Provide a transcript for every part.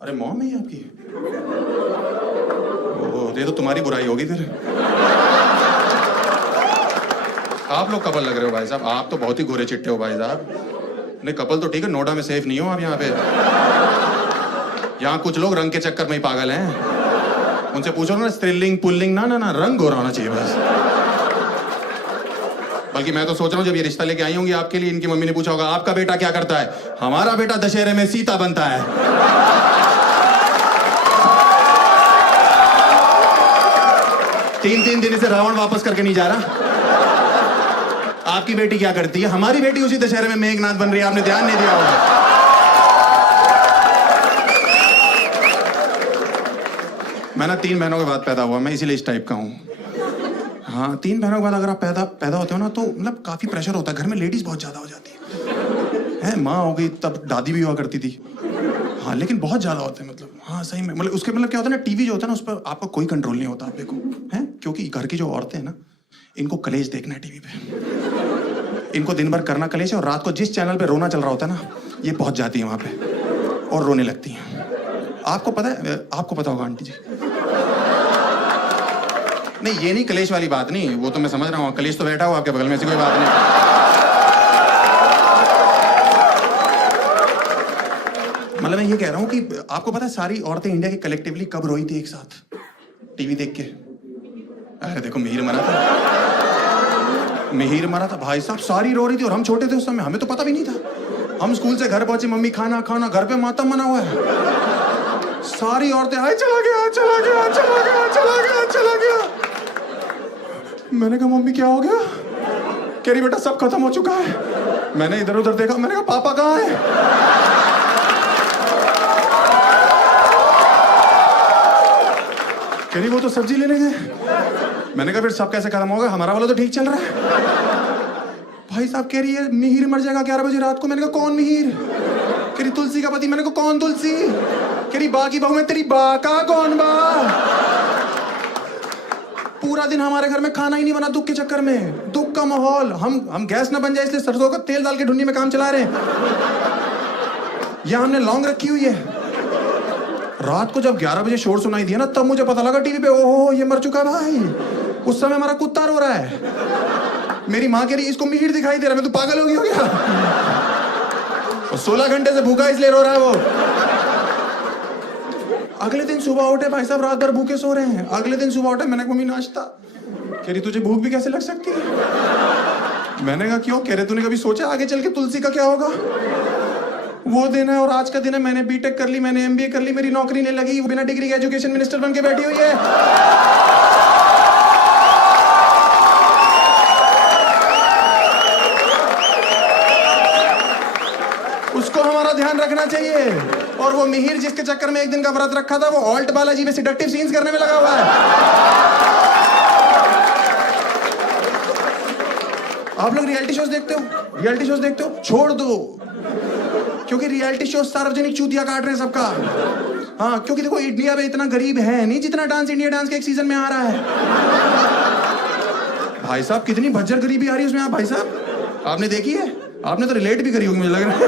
अरे मॉम है ये आपकी? ओ, ये तो तुम्हारी बुराई होगी फिर। आप लोग कपल लग रहे हो भाई साहब, आप तो बहुत ही गोरे चिट्टे हो भाई साहब। नहीं कपल तो ठीक है, नोएडा में सेफ नहीं हो आप यहाँ पे। यहाँ कुछ लोग रंग के चक्कर में ही पागल हैं। उनसे पूछो ना स्त्रीलिंग पुल्लिंग, ना ना ना, रंग गोरा होना चाहिए बस। बल्कि मैं तो सोच रहा हूँ जब ये रिश्ता लेके आई होंगी आपके लिए, इनकी मम्मी ने पूछा होगा आपका बेटा क्या करता है? हमारा बेटा दशहरे में सीता बनता है। 3-3 दिन से रावण वापस करके नहीं जा रहा। आपकी बेटी क्या करती है? हमारी बेटी उसी दशहरे में मेघनाथ बन रही है, आपने ध्यान नहीं दिया होगा। मैं ना 3 बहनों के बाद पैदा हुआ, मैं इसीलिए इस टाइप का हूँ। हाँ 3 बहनों के बाद अगर आप पैदा होते हो ना तो मतलब काफी प्रेशर होता है घर में, लेडीज बहुत ज्यादा हो जाती है। माँ हो गई तब दादी भी हुआ करती थी। हाँ लेकिन बहुत ज्यादा होते हैं, मतलब हाँ सही में, मतलब उसके मतलब क्या होता है ना, टीवी जो होता है ना उस पर आपका कोई कंट्रोल नहीं होता आप देखो है, क्योंकि घर की जो औरतें हैं ना इनको कलेश देखना है टीवी पे। इनको दिन भर करना कलेश है, और रात को जिस चैनल पे रोना चल रहा होता है ना ये पहुंच जाती है वहां पे और रोने लगती हैं। आपको पता है, आपको पता होगा आंटी जी। नहीं ये नहीं कलेश वाली बात नहीं, वो तो मैं समझ रहा हूँ, कलेश तो बैठा हुआ आपके बगल में, ऐसी कोई बात नहीं। मतलब मैं ये कह रहा हूँ कि आपको पता है सारी औरतें इंडिया की कलेक्टिवली कब रोई थी एक साथ टीवी देख के? अरे देखो मिहिर मरा था, मिहिर मरा था भाई साहब, सारी रो रही थी और हम छोटे थे उस समय, हमें तो पता भी नहीं था। हम स्कूल से घर पहुंचे, मम्मी खाना खाना, घर पे मातम मना हुआ है। सारी औरतें आए चला गया चला गया चला गया चला गया चला गया। मैंने कहा मम्मी क्या हो गया? कह रही बेटा सब खत्म हो चुका है। मैंने इधर उधर देखा, मैंने कहा पापा कहाँ है? कह रही वो तो सब्जी लेने गए। मैंने कहा फिर सब कैसे खत्म होगा, हमारा वाला तो ठीक चल रहा है। भाई साहब कह रही है मिहिर मर जाएगा 11 बजे रात को। मैंने कहा कौन मिहिर? कह रही तुलसी का पति। मैंने कहा कौन तुलसी? कह रही बा की बहू में तेरी बा का कौन बा? पूरा दिन हमारे घर में खाना ही नहीं बना दुख के चक्कर में, दुख का माहौल। हम गैस ना बन जाए इसलिए सरसों का तेल डाल के ढूंढने में काम चला रहे हैं। यहाँ हमने लौंग रखी हुई है। रात को जब 11 बजे शोर सुनाई दिया ना तब मुझे पता लगा टीवी पे, ओहो ये मर चुका भाई। उस समय हमारा कुत्ता रो रहा है। मेरी माँ कह रही इसको मिहिर दिखाई दे रहा है। मैं तो पागल हो गया। और 16 घंटे से भूखा इसलिए रो रहा है वो। अगले दिन सुबह उठे भाई साहब, रात भर भूखे सो रहे हैं। अगले दिन सुबह उठे, मैंने कहा मम्मी नाश्ता। कह रही तुझे भूख भी कैसे लग सकती है? मैंने कहा क्यों? कह रहे तूने कभी सोचा आगे चल के तुलसी का क्या होगा? वो दिन है और आज का दिन है। मैंने बीटेक कर ली, मैंने एमबीए कर ली, मेरी नौकरी नहीं लगी, बिना डिग्री के एजुकेशन मिनिस्टर बन के बैठी हुई है। उसको हमारा ध्यान रखना चाहिए। और वो मिहिर जिसके चक्कर में एक दिन का व्रत रखा था, वो ऑल्ट बालाजी में सिडक्टिव सीन्स करने में लगा हुआ है। आप लोग रियलिटी शोज देखते हो? रियलिटी शोज देखते हो? छोड़ दो, क्योंकि रियलिटी शो सार्वजनिक चूतिया काट रहे हैं सबका। हाँ क्योंकि देखो इंडिया में इतना गरीब है नहीं जितना डांस इंडिया डांस के एक सीजन में आ रहा है। भाई साहब कितनी भज्जर गरीबी आ रही है उसमें। आप भाई साहब आपने देखी है? आपने तो रिलेट भी करी होगी मुझे लग रहा है।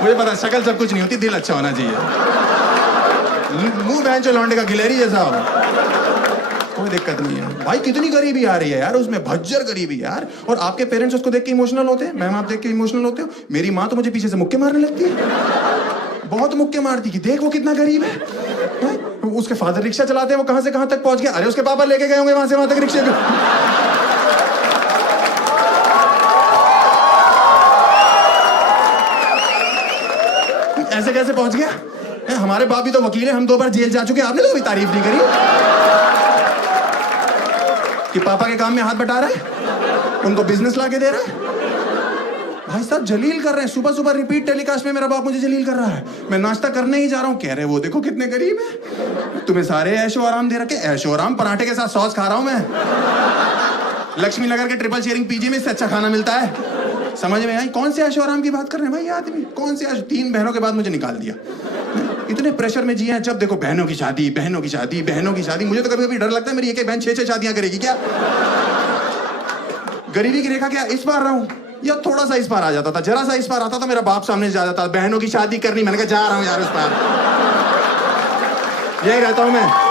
मुझे पता शक्ल सब कुछ नहीं होती, दिल अच्छा होना चाहिए। मुंह बहन चो लौंडे का गिलेरी जैसा हो, कोई दिक्कत नहीं है भाई। कितनी गरीबी आ रही है यार उसमें, भज्जर गरीबी यार। और आपके पेरेंट्स उसको देख के इमोशनल होते हैं। मैम आप देख के इमोशनल होते हो? मेरी माँ तो मुझे पीछे से मुक्के मारने लगती है, बहुत मुक्के मारती कि देख वो कितना गरीब है। उसके फादर रिक्शा चलाते हैं, वो कहां से कहां तक पहुंच गया। अरे उसके पापा लेके गए होंगे वहां से वहां तक रिक्शे पे। ऐसे कैसे पहुंच गया? हमारे बाप भी तो वकील है, हम 2 बार जेल जा चुके, आपने तो कोई तारीफ नहीं करी कि पापा के काम में हाथ बटा रहा है, उनको बिजनेस लाके दे रहा है। भाई साहब जलील कर रहे हैं, सुबह सुबह रिपीट टेलीकास्ट में मेरा बाप मुझे जलील कर रहा है। मैं नाश्ता करने ही जा रहा हूँ, कह रहे वो देखो कितने गरीब है, तुम्हें सारे ऐशो आराम दे रखे। ऐशो आराम पराठे के साथ सॉस खा रहा हूं मैं। लक्ष्मी नगर के ट्रिपल शेयरिंग पीजी में इससे अच्छा खाना मिलता है। समझ में आई? कौन से ऐशो आराम की बात कर रहे हैं भाई ये आदमी? कौन से 3 बहनों के बाद मुझे निकाल दिया। इतने प्रेशर में जिए हैं, जब देखो बहनों की शादी, बहनों की शादी, बहनों की शादी। मुझे तो कभी कभी डर लगता है मेरी एक बहन 6-6 शादियां करेगी क्या? गरीबी की रेखा क्या इस बार रहा हूं। या थोड़ा सा इस पार आ जाता था, जरा सा इस पार आता था, मेरा बाप सामने जा जाता था, बहनों की शादी करनी, मैंने कहा जा रहा हूं यार उस पार, यही रहता हूं मैं।